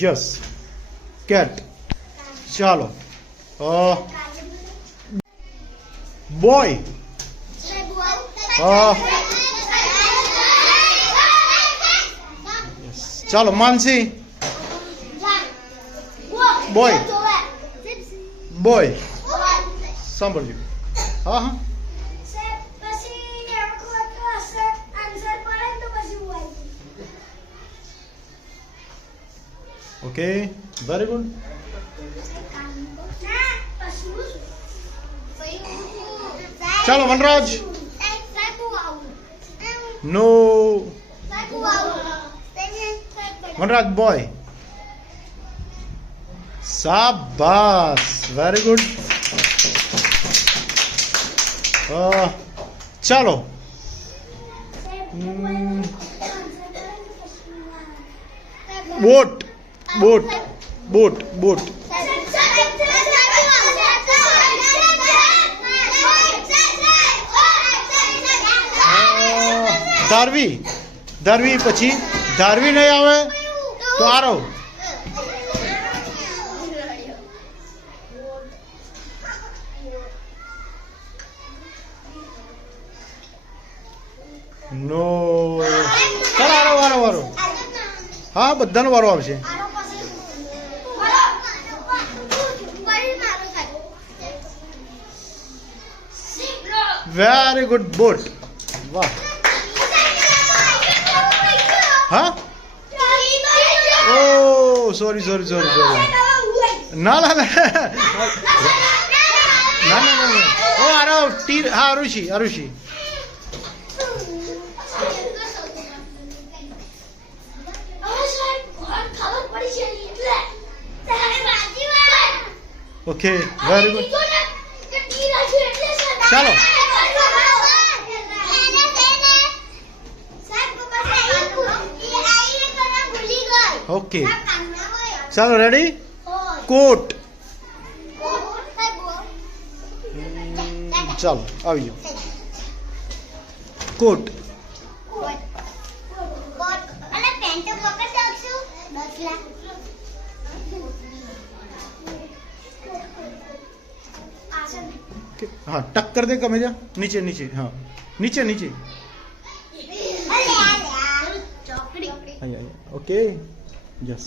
Yes cat. ચાલો બોય. ચાલો માનસી. Boy boy. સાંભળજો. હા હા ઓકે વેરી ગુડ. ચાલો વનરાજ. નો વનરાજ બોય. શાબાશ વેરી ગુડ. ચાલો બોટ બોટ બોટ બોટ. ધારવી ધારવી પછી ધારવી નહીં આવે તો આરવ. નો ચાલો આરો વારો વારો. હા બધાનો વારો આવશે. Very good boat. વાહ. હા ઓ સોરી સોરી સોરી સોરી. ના ના ના ના ના. ઓ આરો તીર. હા Arushi Arushi. Okay very good. ચાલો ઓકે ચાલો રેડી. કોટ. ચાલો આવી જાઓ. કોટ. हाँ टक कर दे कमेजा. नीचे नीचे. हाँ नीचे नीचे. Okay yes.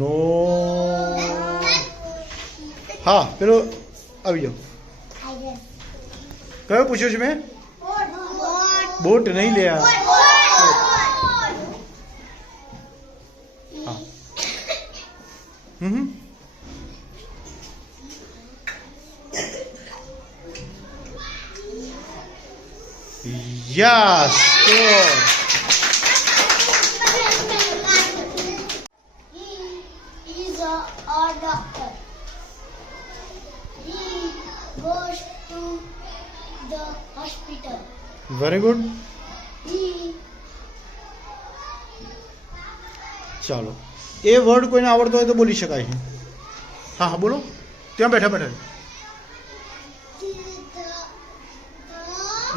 नो हाँ પેલો આવી જાઓ. કયો પૂછ્યો છે મેં? બોટ નહીં લે. Yes, good. He is a doctor. He goes to the hospital. Very good. He ચાલો એ વર્ડ કોઈને આવડતો હોય તો બોલી શકાય છે. હા હા બોલો. ત્યાં બેઠા બેઠા.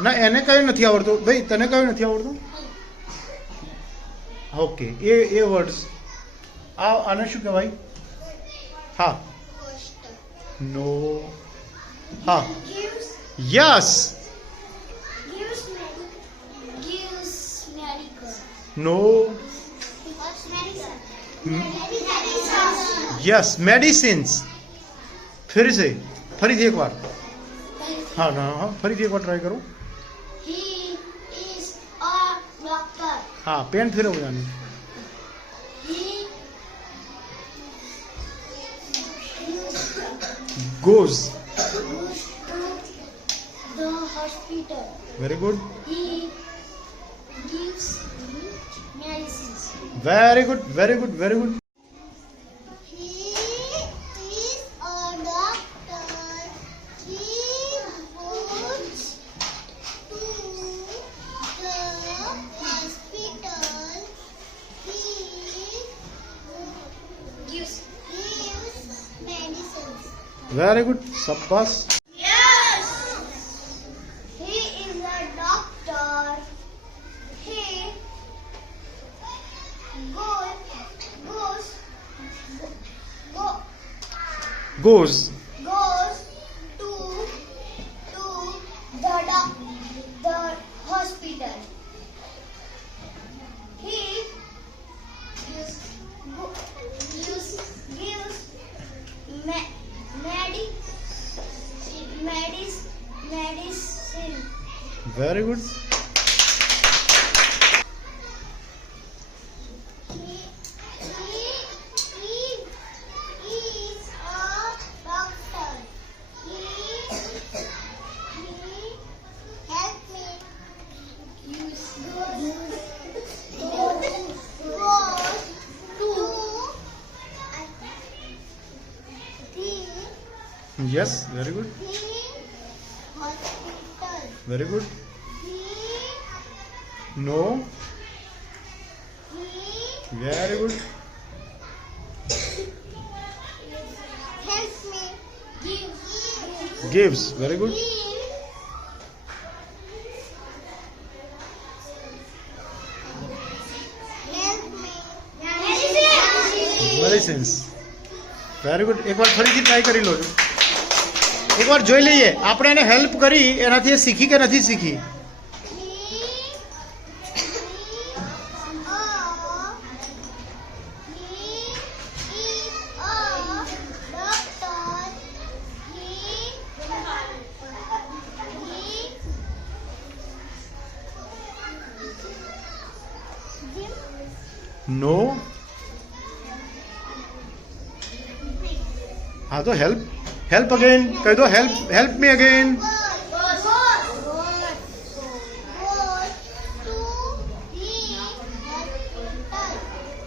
ના એને કયું નથી આવડતું ભાઈ. તને કયું નથી આવડતું? ઓકે એ વર્ડ્સ આને શું કહેવાય? હા નો. હા યસ. નો यस मेडिसिन्स. फिर से फरीથી એક વાર. હા ના હા ફરીથી એક વાર ટ્રાય કરો. He is a doctor. હા પેન ફેરવો આની. He goes to the hospital. very good. He gives medicines. very good very good very good. He is a doctor. He goes to the hospital. He gives medicines. very good. शाबाश. Yes. He is a go, goes goes to the hospital. He gives medicine. very good. He is a doctor. He help me use goes to Yes, very good, the hospital. very good. He No, he very good. help me Gives, very good. help me medicines very good. એકવાર ફરીથી ટ્રાય કરી લો છો. એકવાર જોઈ લઈએ આપણે એને હેલ્પ કરી એનાથી એ શીખી કે નથી શીખી. નો, હા તો હેલ્પ હેલ્પ અગેન કહી દો. Help me again.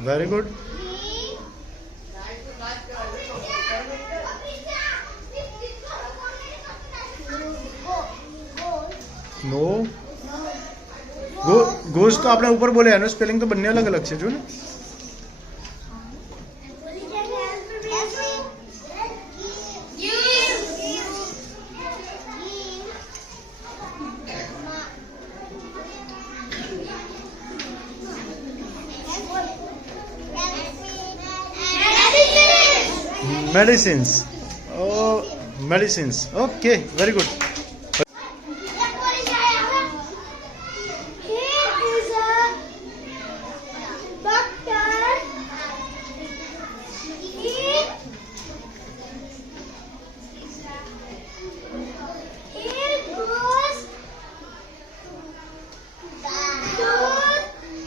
Very good. No, goes તો આપણે ઉપર બોલે, એનું સ્પેલિંગ તો બંને અલગ અલગ છે જો ને. Medicines. Oh, medicines. Okay, very good. Here is a doctor. Here goes to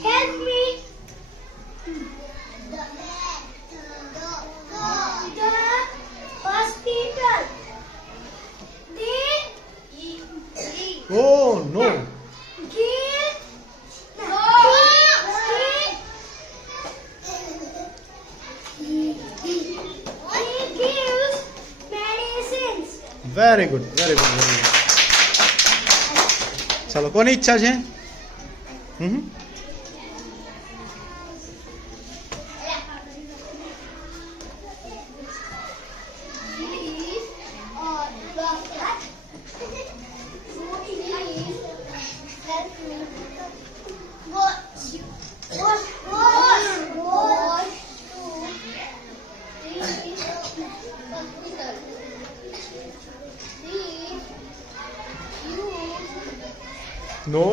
help me. The hospital. Oh no. Very good, very good, very good. ચલો કોની ઈચ્છા છે? No,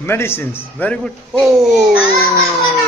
medicines. Very good. Oh.